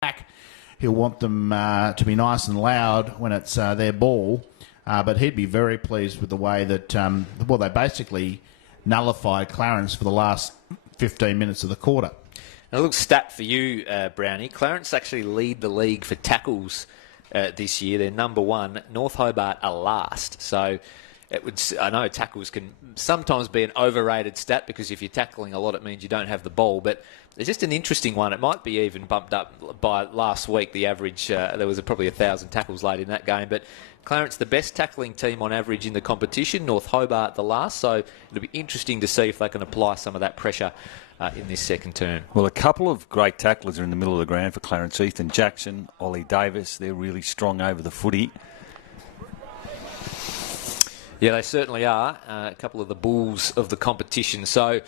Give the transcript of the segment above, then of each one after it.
back. He'll want them to be nice and loud when it's their ball. But he'd be very pleased with the way that, they basically nullified Clarence for the last 15 minutes of the quarter. A little stat for you, Brownie. Clarence actually lead the league for tackles this year. They're number one. North Hobart are last. So I know tackles can sometimes be an overrated stat because if you're tackling a lot, it means you don't have the ball. But it's just an interesting one. It might be even bumped up by last week. The average, there was probably 1,000 tackles laid in that game. But Clarence, the best tackling team on average in the competition. North Hobart, the last. So it'll be interesting to see if they can apply some of that pressure in this second term. Well, a couple of great tacklers are in the middle of the ground for Clarence. Ethan Jackson, Ollie Davis, they're really strong over the footy. Yeah, they certainly are. A couple of the bulls of the competition. So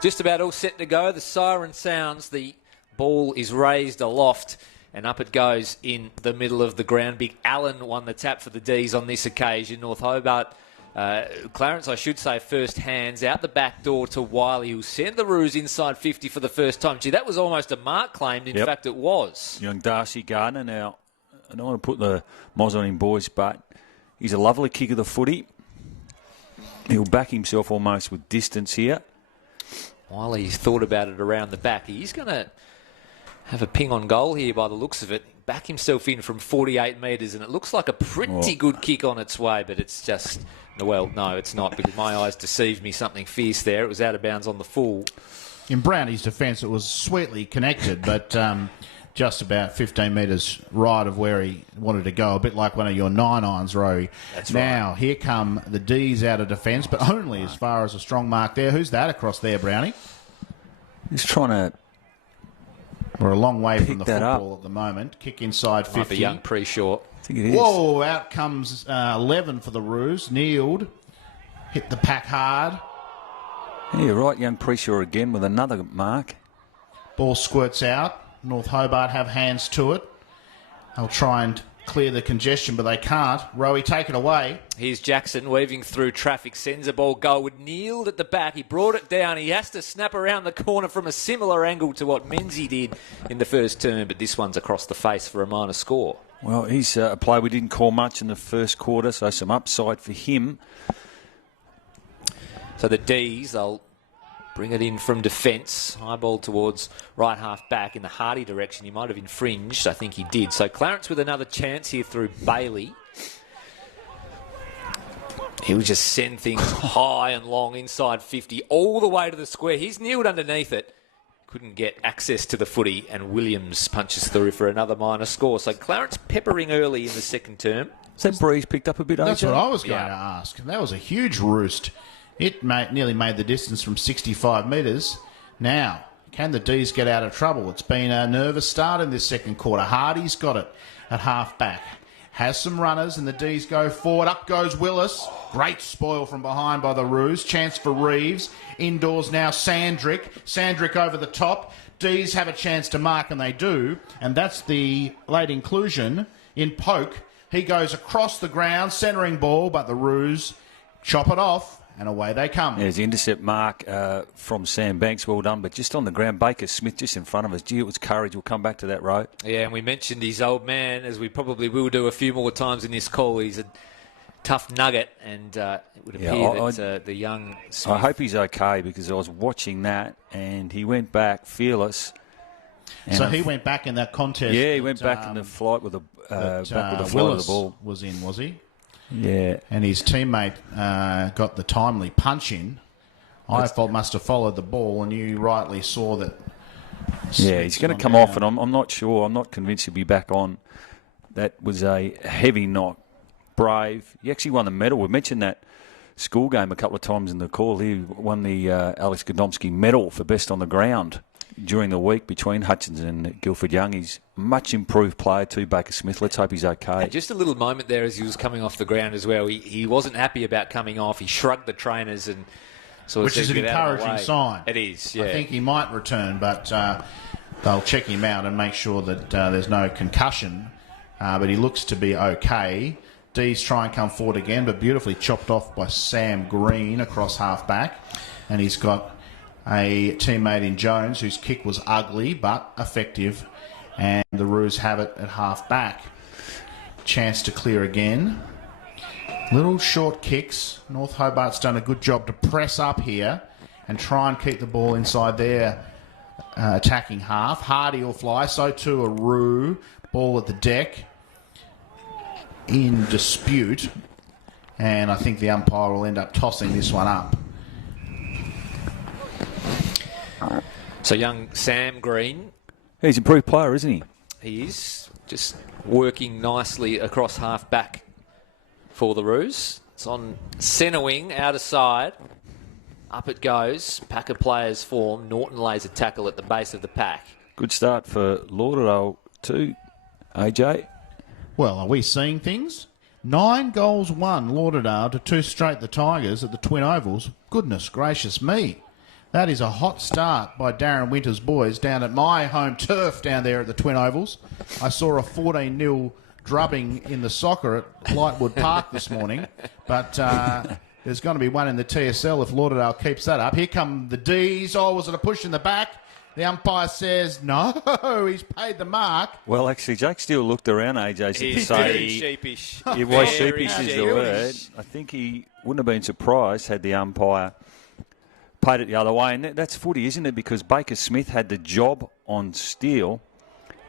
just about all set to go. The siren sounds. The ball is raised aloft and up it goes in the middle of the ground. Big Allen won the tap for the D's on this occasion. North Hobart, Clarence, I should say, first hands out the back door to Wiley, who sent the Roos inside 50 for the first time. Gee, that was almost a mark claimed. In fact, it was. Young Darcy Gardner now. I don't want to put the moz on him, boys, but he's a lovely kick of the footy. He'll back himself almost with distance here. Wiley's thought about it around the back. He's going to have a ping on goal here by the looks of it. Back himself in from 48 metres, and it looks like a pretty good kick on its way, but it's just, well, no, it's not, because my eyes deceived me. Something fierce there. It was out of bounds on the full. In Brownie's defence, it was sweetly connected, but just about 15 metres right of where he wanted to go, a bit like one of your 9-irons, Rowie. That's now, right. Here come the D's out of defence, but only as far as a strong mark there. Who's that across there, Brownie? He's trying to... We're a long way from the up football at the moment. Kick inside 50. Might be young pre-short. I think it is. Whoa, out comes 11 for the Roos. Kneeled. Hit the pack hard. Yeah, you're right, young Preshaw again with another mark. Ball squirts out. North Hobart have hands to it. They'll try and clear the congestion, but they can't. Rowie, take it away. Here's Jackson weaving through traffic, sends a ball goalward, kneeled at the back. He brought it down. He has to snap around the corner from a similar angle to what Menzies did in the first term, but this one's across the face for a minor score. Well, he's a player we didn't call much in the first quarter, so some upside for him. So the D's, they'll bring it in from defence. High ball towards right half back in the Hardy direction. He might have infringed. I think he did. So Clarence with another chance here through Bailey. He'll just send things high and long inside 50 all the way to the square. He's kneeled underneath it. Couldn't get access to the footy, and Williams punches through for another minor score. So Clarence peppering early in the second term. Has that breeze picked up a bit, That's AJ? what I was going to ask. That was a huge roost. It nearly made the distance from 65 metres. Now, can the D's get out of trouble? It's been a nervous start in this second quarter. Hardy's got it at half back. Has some runners, and the D's go forward. Up goes Willis. Great spoil from behind by the Roos. Chance for Reeves. Indoors now Sandrick. Sandrick over the top. D's have a chance to mark, and they do. And that's the late inclusion in Poke. He goes across the ground, centering ball, but the Roos chop it off. And away they come. There's the intercept mark from Sam Banks. Well done. But just on the ground, Baker Smith just in front of us. Gee, it was courage. We'll come back to that, Rowe. Yeah, and we mentioned his old man, as we probably will do a few more times in this call. He's a tough nugget, and it would appear that the young Smith... I hope he's okay, because I was watching that, and he went back fearless. So he went back in that contest. Yeah, he went back in the flight with the flight of the ball. Was in, was he? Yeah. And his teammate got the timely punch in. I must have followed the ball, and you rightly saw that. Yeah, he's going to come off, and I'm not sure. I'm not convinced he'll be back on. That was a heavy knock. Brave. He actually won the medal. We mentioned that school game a couple of times in the call. He won the Alex Godomsky medal for best on the ground during the week between Hutchins and Guildford Young. He's a much improved player too, Baker Smith. Let's hope he's okay. Just a little moment there as he was coming off the ground as well. He wasn't happy about coming off. He shrugged the trainers and sort of which is an encouraging sign. It is, yeah. I think he might return, but they'll check him out and make sure that there's no concussion. But he looks to be okay. D's try and come forward again, but beautifully chopped off by Sam Green across half back. And he's got a teammate in Jones whose kick was ugly but effective And the Roos have it at half back. Chance to clear again. Little short kicks. North Hobart's done a good job to press up here and try and keep the ball inside their attacking half. Hardy will fly, so too a Roo. Ball at the deck. In dispute. And I think the umpire will end up tossing this one up. So young Sam Green. He's an improved player, isn't he? He is just working nicely across half back for the Roos. It's on centre wing, outer side. Up it goes. Pack of players form. Norton lays a tackle at the base of the pack. Good start for Lauderdale too, AJ. Well, are we seeing things? 9 goals won, Lauderdale, to 2 straight the Tigers at the Twin Ovals. Goodness gracious me. That is a hot start by Darren Winter's boys down at my home turf down there at the Twin Ovals. I saw a 14-0 drubbing in the soccer at Lightwood Park this morning, but there's going to be one in the TSL if Lauderdale keeps that up. Here come the Ds. Oh, was it a push in the back? The umpire says, no, he's paid the mark. Well, actually, Jake Steele looked around, AJ, to He's say very sheepish. it was Very sheepish is the word. I think he wouldn't have been surprised had the umpire paid it the other way. And that's footy, isn't it? Because Baker Smith had the job on Steele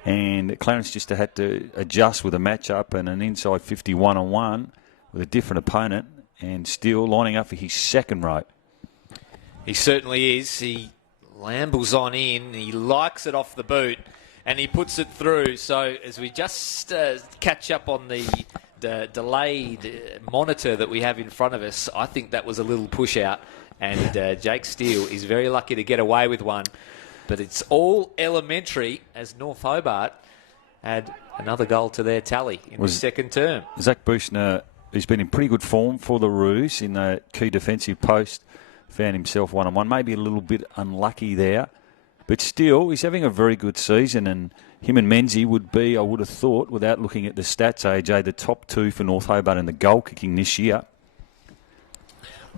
and Clarence just had to adjust with a matchup and an inside 50 1-on-1 with a different opponent and Steele lining up for his second row. He certainly is. He lambles on in. He likes it off the boot and he puts it through. So as we just catch up on the delayed monitor that we have in front of us, I think that was a little push out. And Jake Steele is very lucky to get away with one. But it's all elementary as North Hobart add another goal to their tally in the second term. Zach Bushner, who's been in pretty good form for the Roos in the key defensive post, found himself 1-on-1. Maybe a little bit unlucky there. But still, he's having a very good season. And him and Menzies would be, I would have thought, without looking at the stats, AJ, the top 2 for North Hobart in the goal kicking this year.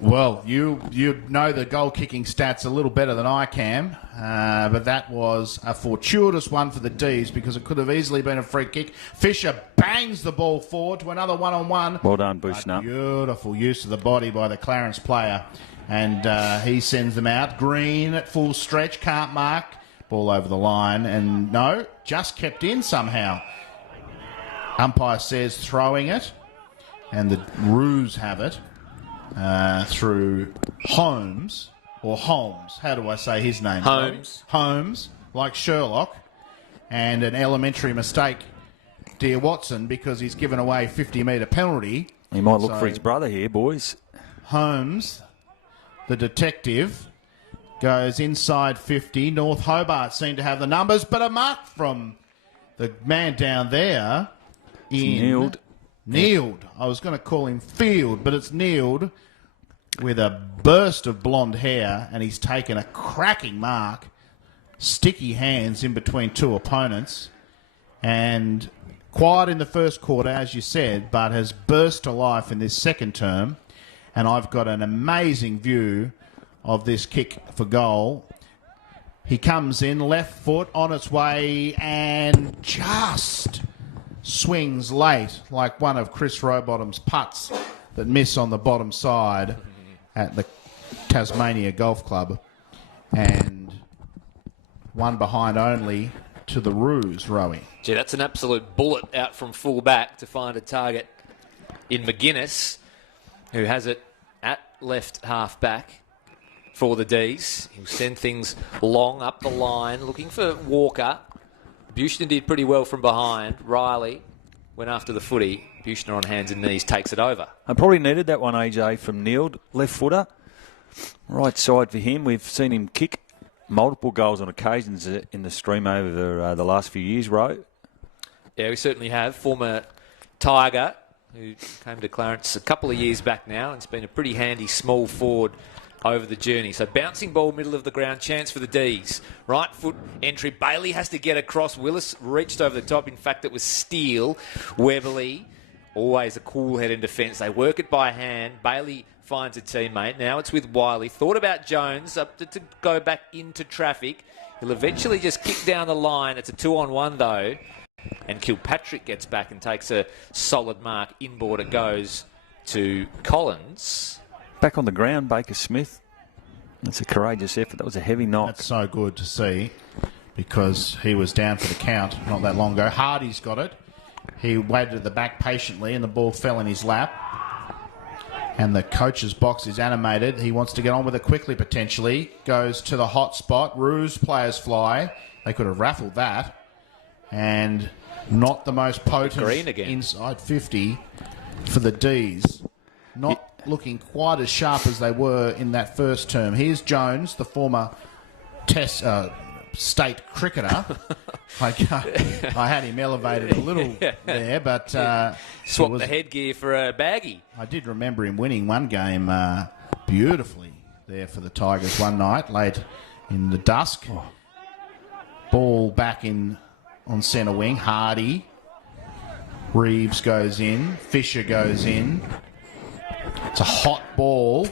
Well, you know the goal-kicking stats a little better than I can, but that was a fortuitous one for the Ds because it could have easily been a free kick. Fisher bangs the ball forward to another one-on-one. Well done, Bushner. Beautiful use of the body by the Clarence player, and he sends them out. Green at full stretch, can't mark. Ball over the line, and no, just kept in somehow. Umpire says throwing it, and the Roos have it. Through Holmes, or Holmes, how do I say his name? Holmes, like Sherlock, and an elementary mistake, dear Watson, because he's given away 50-metre penalty. He might look for his brother here, boys. Holmes, the detective, goes inside 50. North Hobart seem to have the numbers, but a mark from the man down there. Kneeled. I was going to call him Field, but it's Kneeled with a burst of blonde hair, and he's taken a cracking mark. Sticky hands in between 2 opponents. And quiet in the first quarter, as you said, but has burst to life in this second term. And I've got an amazing view of this kick for goal. He comes in, left foot on its way, and just swings late, like one of Chris Rowbottom's putts that miss on the bottom side at the Tasmania Golf Club. And one behind only to the Roos rowing. Gee, that's an absolute bullet out from full back to find a target in McGuinness, who has it at left half back for the Ds. He'll send things long up the line, looking for Walker. Buchner did pretty well from behind. Riley went after the footy. Buchner on hands and knees takes it over. I probably needed that one, AJ, from Neild, left footer. Right side for him. We've seen him kick multiple goals on occasions in the stream over the last few years, Ro. Yeah, we certainly have. Former Tiger, who came to Clarence a couple of years back now, and it's been a pretty handy small forward over the journey. So bouncing ball, middle of the ground, chance for the Ds. Right foot entry. Bailey has to get across. Willis reached over the top. In fact, it was Steele. Weberly, always a cool head in defence. They work it by hand. Bailey finds a teammate. Now it's with Wiley. Thought about Jones up to go back into traffic. He'll eventually just kick down the line. It's a 2-on-1 though. And Kilpatrick gets back and takes a solid mark. Inboard it goes to Collins. Back on the ground, Baker Smith. That's a courageous effort. That was a heavy knock. That's so good to see because he was down for the count not that long ago. Hardy's got it. He waited at the back patiently and the ball fell in his lap. And the coach's box is animated. He wants to get on with it quickly, potentially. Goes to the hot spot. Ruse players fly. They could have raffled that. And not the most potent Green again. Inside 50 for the D's. Not looking quite as sharp as they were in that first term. Here's Jones, the former state cricketer. I had him elevated a little there, but... Swapped the headgear for a baggie. I did remember him winning one game beautifully there for the Tigers one night, late in the dusk. Oh. Ball back in on centre wing. Hardy. Reeves goes in. Fisher goes in. It's a hot ball.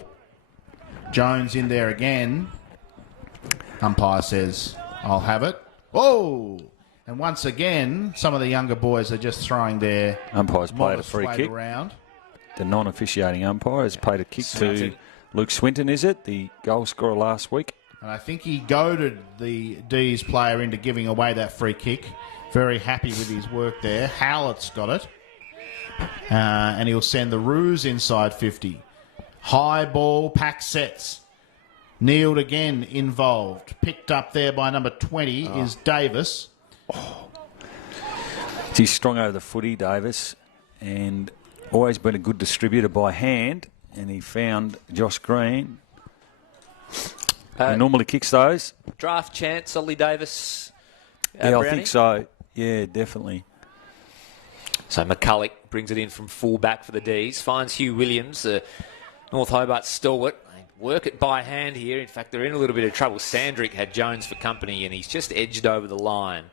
Jones in there again. Umpire says, I'll have it. Whoa! And once again, some of the younger boys are just throwing their... Umpire's played a free kick. Around. The non-officiating umpire has paid a kick to Luke Swinton, is it? The goal scorer last week. And I think he goaded the D's player into giving away that free kick. Very happy with his work there. Howlett's got it. And he'll send the Ruse inside 50. High ball, pack sets. Kneeled again, involved. Picked up there by number 20 is Davis. Oh. He's strong over the footy, Davis, and always been a good distributor by hand. And he found Josh Green. He normally kicks those. Draft chance, Ollie Davis. Yeah, Brownie? I think so. Yeah, definitely. So McCulloch brings it in from full back for the D's. Finds Hugh Williams, the North Hobart stalwart. They work it by hand here. In fact, they're in a little bit of trouble. Sandrick had Jones for company, and he's just edged over the line.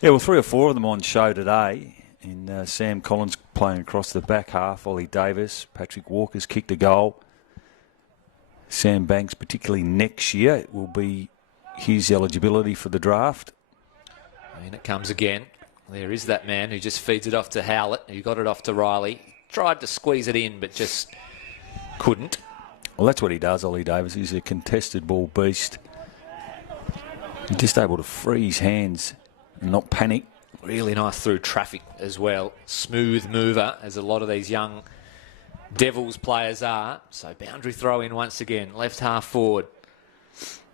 Yeah, well, 3 or 4 of them on show today. And Sam Collins playing across the back half. Ollie Davis, Patrick Walker's kicked a goal. Sam Banks, particularly next year, will be his eligibility for the draft. And it comes again. There is that man who just feeds it off to Howlett, who got it off to Riley. Tried to squeeze it in, but just couldn't. Well, that's what he does, Ollie Davis. He's a contested ball beast. He's just able to free his hands and not panic. Really nice through traffic as well. Smooth mover, as a lot of these young Devils players are. So boundary throw in once again. Left half forward.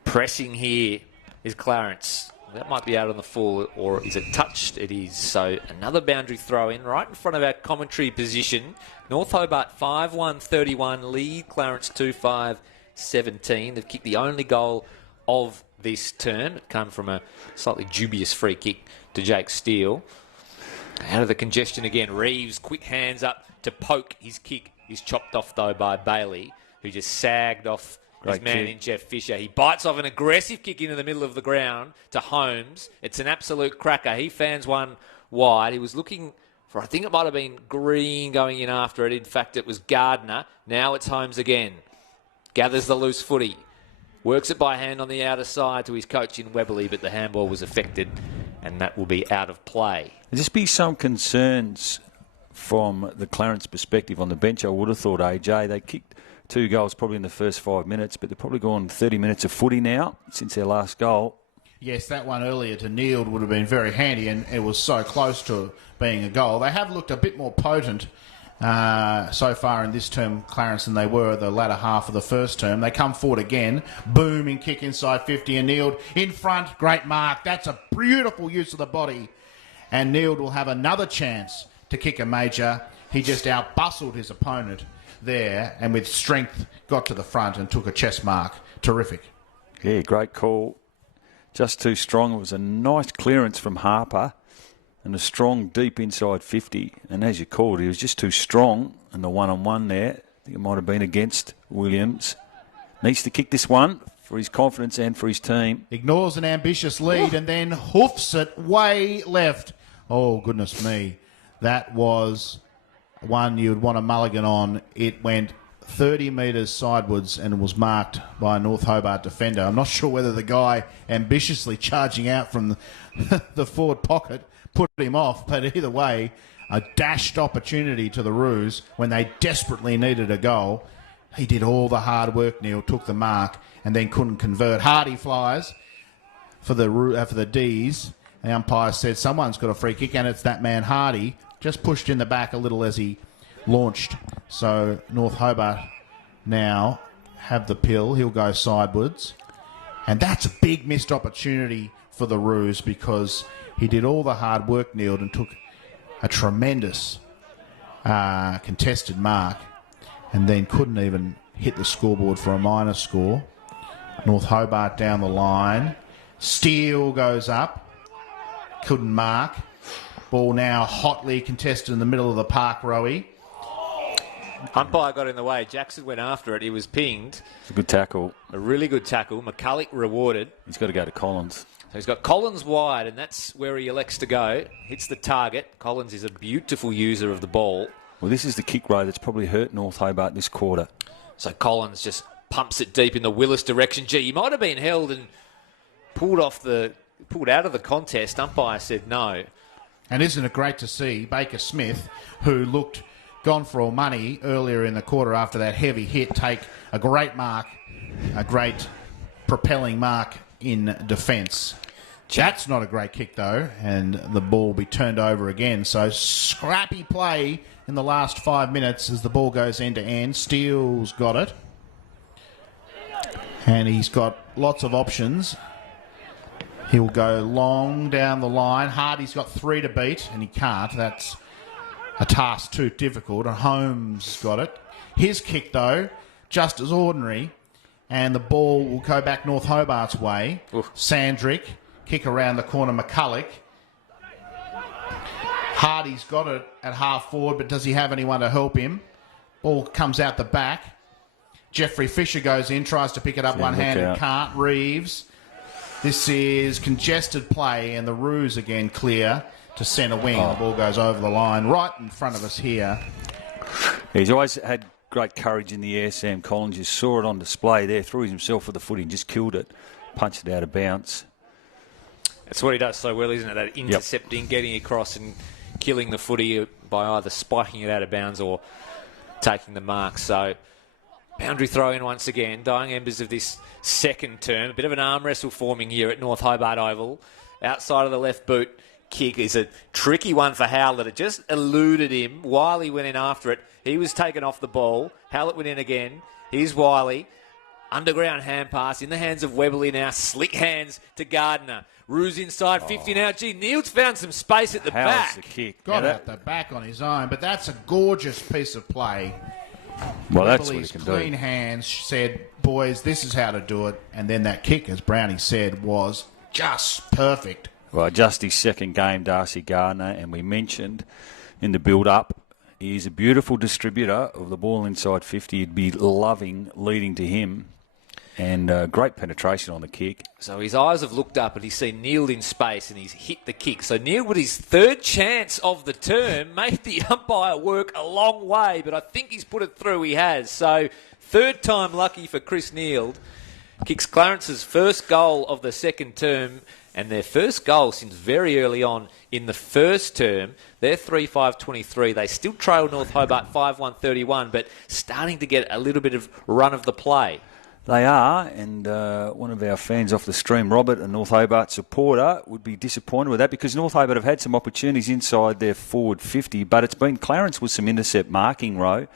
Pressing here is Clarence. That might be out on the full, or is it touched? It is. So another boundary throw in right in front of our commentary position. North Hobart 5-1-31, lead Clarence 2-5-17. They've kicked the only goal of this term. It came from a slightly dubious free kick to Jake Steele. Out of the congestion again. Reeves, quick hands up to poke his kick. He's chopped off, though, by Bailey, who just sagged off his man in Jeff Fisher. He bites off an aggressive kick into the middle of the ground to Holmes. It's an absolute cracker. He fans one wide. He was looking for, I think it might have been Green going in after it. In fact, it was Gardner. Now it's Holmes again. Gathers the loose footy. Works it by hand on the outer side to his coach in Webberley, but the handball was affected, and that will be out of play. There'll just be some concerns from the Clarence perspective on the bench, I would have thought, AJ. They kicked 2 goals probably in the first 5 minutes, but they're probably gone 30 minutes of footy now since their last goal. Yes, that one earlier to Neeld would have been very handy, and it was so close to being a goal. They have looked a bit more potent so far in this term, Clarence, than they were the latter half of the first term. They come forward again, booming kick inside 50, and Neeld in front, great mark. That's a beautiful use of the body, and Neeld will have another chance to kick a major. He just out-bustled his opponent there, and with strength got to the front and took a chest mark. Terrific. Yeah, great call. Just too strong. It was a nice clearance from Harper and a strong deep inside 50. And as you called, he was just too strong in the one-on-one there. I think it might have been against Williams. Needs to kick this one for his confidence and for his team. Ignores an ambitious lead and then hoofs it way left. Oh, goodness me. That was one you'd want a mulligan on. It went 30 metres sidewards and was marked by a North Hobart defender. I'm not sure whether the guy ambitiously charging out from the forward pocket put him off, but either way, a dashed opportunity to the Roos when they desperately needed a goal. He did all the hard work, Neil, took the mark, and then couldn't convert. Hardy flies for the D's. The umpire said someone's got a free kick, and it's that man Hardy. Just pushed in the back a little as he launched. So North Hobart now have the pill. He'll go sidewards. And that's a big missed opportunity for the Roos because he did all the hard work, Neil, and took a tremendous contested mark and then couldn't even hit the scoreboard for a minor score. North Hobart down the line. Steele goes up. Couldn't mark. Ball now hotly contested in the middle of the park, Rowie. Umpire got in the way. Jackson went after it. He was pinged. It's a good tackle. A really good tackle. McCulloch rewarded. He's got to go to Collins. So he's got Collins wide, and that's where he elects to go. Hits the target. Collins is a beautiful user of the ball. Well, this is the kick row that's probably hurt North Hobart this quarter. So Collins just pumps it deep in the Willis direction. Gee, he might have been held and pulled out of the contest. Umpire said no. And isn't it great to see Baker Smith, who looked gone for all money earlier in the quarter after that heavy hit, take a great mark, a great propelling mark in defence. That's not a great kick, though, and the ball will be turned over again. So scrappy play in the last 5 minutes as the ball goes end to end. Steele's got it. And he's got lots of options. He'll go long down the line. Hardy's got 3 to beat, and he can't. That's a task too difficult. And Holmes got it. His kick, though, just as ordinary. And the ball will go back North Hobart's way. Oof. Sandrick, kick around the corner, McCulloch. Hardy's got it at half forward, but does he have anyone to help him? Ball comes out the back. Jeffrey Fisher goes in, tries to pick it up one-handed, can't. Reeves. This is congested play, and the Roos again clear to centre wing. The ball goes over the line right in front of us here. He's always had great courage in the air, Sam Collins. You saw it on display there, threw himself for the footy and just killed it, punched it out of bounds. That's what he does so well, isn't it? That intercepting, getting across and killing the footy by either spiking it out of bounds or taking the mark. So boundary throw in once again. Dying embers of this second term. A bit of an arm wrestle forming here at North Hobart Oval. Outside of the left boot kick is a tricky one for Howlett. It just eluded him while he went in after it. He was taken off the ball. Howlett went in again. Here's Wiley. Underground hand pass in the hands of Webley now. Slick hands to Gardner. Roos inside 50 now. Gee, Neil's found some space at the back. The kick? Got out the back on his own, but that's a gorgeous piece of play. Well, that's what he can clean do. hands said, boys, this is how to do it. And then that kick, as Brownie said, was just perfect. Well, just his second game, Darcy Gardner, and we mentioned in the build-up, he's a beautiful distributor of the ball inside 50. You'd be loving leading to him. And great penetration on the kick. So his eyes have looked up and he's seen Neil in space and he's hit the kick. So Neil, with his third chance of the term, made the umpire work a long way, but I think he's put it through. He has. So third time lucky for Chris Neil. Kicks Clarence's first goal of the second term and their first goal since very early on in the first term. They're 3-5-23. They still trail North Hobart 5-1-31, but starting to get a little bit of run of the play. They are, and one of our fans off the stream, Robert, a North Hobart supporter, would be disappointed with that because North Hobart have had some opportunities inside their forward 50, but it's been Clarence with some intercept marking row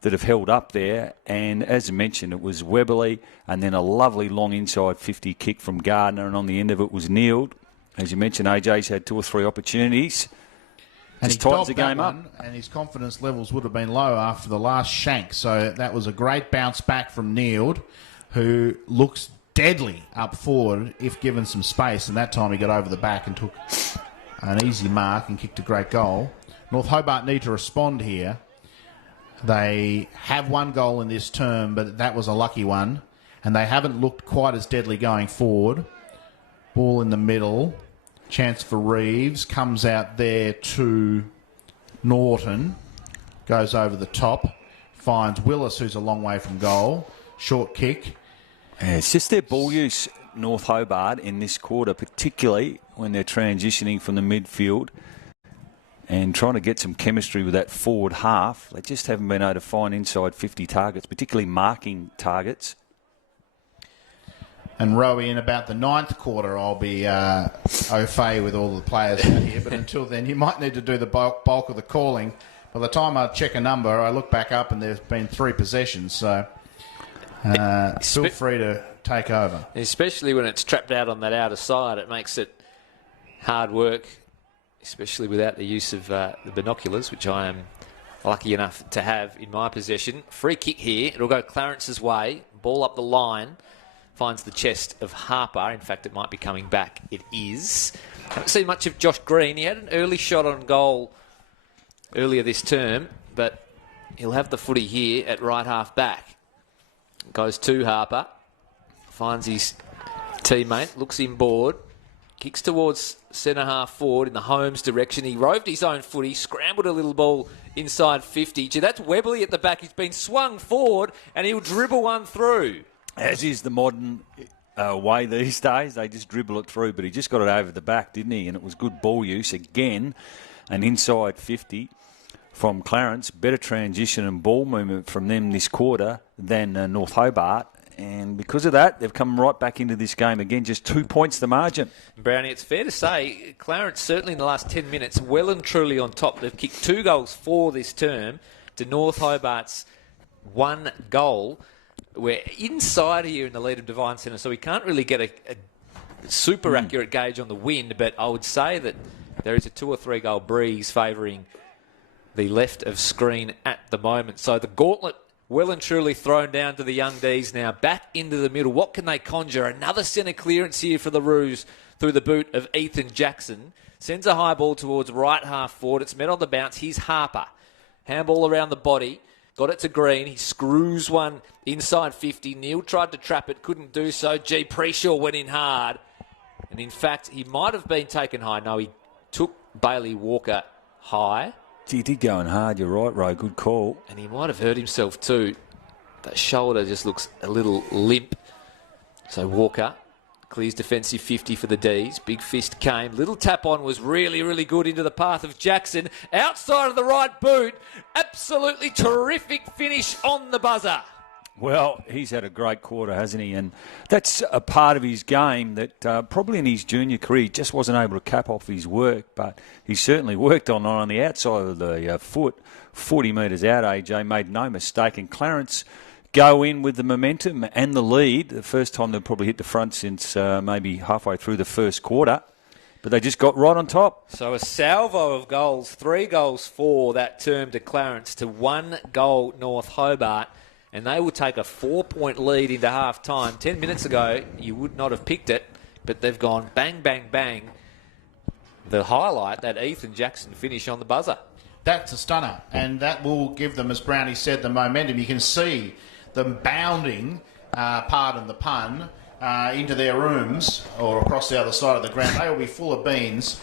that have held up there, and as I mentioned, it was Weberley and then a lovely long inside 50 kick from Gardner, and on the end of it was Neil. As you mentioned, AJ's had 2 or 3 opportunities. And just he tightens the dobbed game that up. one, and his confidence levels would have been low after the last shank. So that was a great bounce back from Neil, who looks deadly up forward if given some space. And that time he got over the back and took an easy mark and kicked a great goal. North Hobart need to respond here. They have 1 goal in this term, but that was a lucky one. And they haven't looked quite as deadly going forward. Ball in the middle. Chance for Reeves. Comes out there to Norton. Goes over the top. finds Willis, who's a long way from goal. Short kick. Yeah, it's just their ball use, North Hobart, in this quarter, particularly when they're transitioning from the midfield and trying to get some chemistry with that forward half. They just haven't been able to find inside 50 targets, particularly marking targets. And Rowie, in about the 9th quarter, I'll be au fait with all the players out here. But until then, you might need to do the bulk of the calling. By the time I check a number, I look back up and there's been 3 possessions. So feel free to take over. Especially when it's trapped out on that outer side, it makes it hard work, especially without the use of the binoculars, which I am lucky enough to have in my possession. Free kick here. It'll go Clarence's way. Ball up the line. Finds the chest of Harper. In fact, it might be coming back. It is. Haven't seen much of Josh Green. He had an early shot on goal earlier this term, but he'll have the footy here at right half back. Goes to Harper. Finds his teammate. Looks him bored. Kicks towards centre half forward in the Holmes direction. He roved his own footy. Scrambled a little ball inside 50. Gee, that's Webley at the back. He's been swung forward and he'll dribble one through. As is the modern way these days. They just dribble it through, but he just got it over the back, didn't he? And it was good ball use. Again, an inside 50 from Clarence. Better transition and ball movement from them this quarter than North Hobart. And because of that, they've come right back into this game again. Just 2 points the margin. Brownie, it's fair to say, Clarence certainly in the last 10 minutes, well and truly on top. They've kicked 2 goals for this term to North Hobart's 1 goal. We're inside here in the lead of Devine Centre, so we can't really get a super accurate gauge on the wind, but I would say that there is a 2 or 3 goal breeze favouring the left of screen at the moment. So the gauntlet well and truly thrown down to the young D's now. Back into the middle. What can they conjure? Another centre clearance here for the Roos through the boot of Ethan Jackson. Sends a high ball towards right half forward. It's met on the bounce. Here's Harper. Handball around the body. Got it to Green. He screws one inside 50. Neil tried to trap it. Couldn't do so. G. Preshaw went in hard. And in fact, he might have been taken high. No, he took Bailey Walker high. He did go in hard. You're right, Ro. Good call. And he might have hurt himself too. That shoulder just looks a little limp. So Walker clears defensive 50 for the D's. Big fist came. Little tap on was really, really good into the path of Jackson. Outside of the right boot. Absolutely terrific finish on the buzzer. Well, he's had a great quarter, hasn't he? And that's a part of his game that probably in his junior career he just wasn't able to cap off his work, but he certainly worked on the outside of the foot, 40 metres out, AJ, made no mistake. And Clarence go in with the momentum and the lead. The first time they'll probably hit the front since maybe halfway through the first quarter. But they just got right on top. So a salvo of goals, 3 goals for that term to Clarence to 1 goal North Hobart. And they will take a 4-point lead into half-time. 10 minutes ago, you would not have picked it, but they've gone bang, bang, bang. The highlight, that Ethan Jackson finish on the buzzer. That's a stunner, and that will give them, as Brownie said, the momentum. You can see them bounding, pardon the pun, into their rooms or across the other side of the ground. They will be full of beans.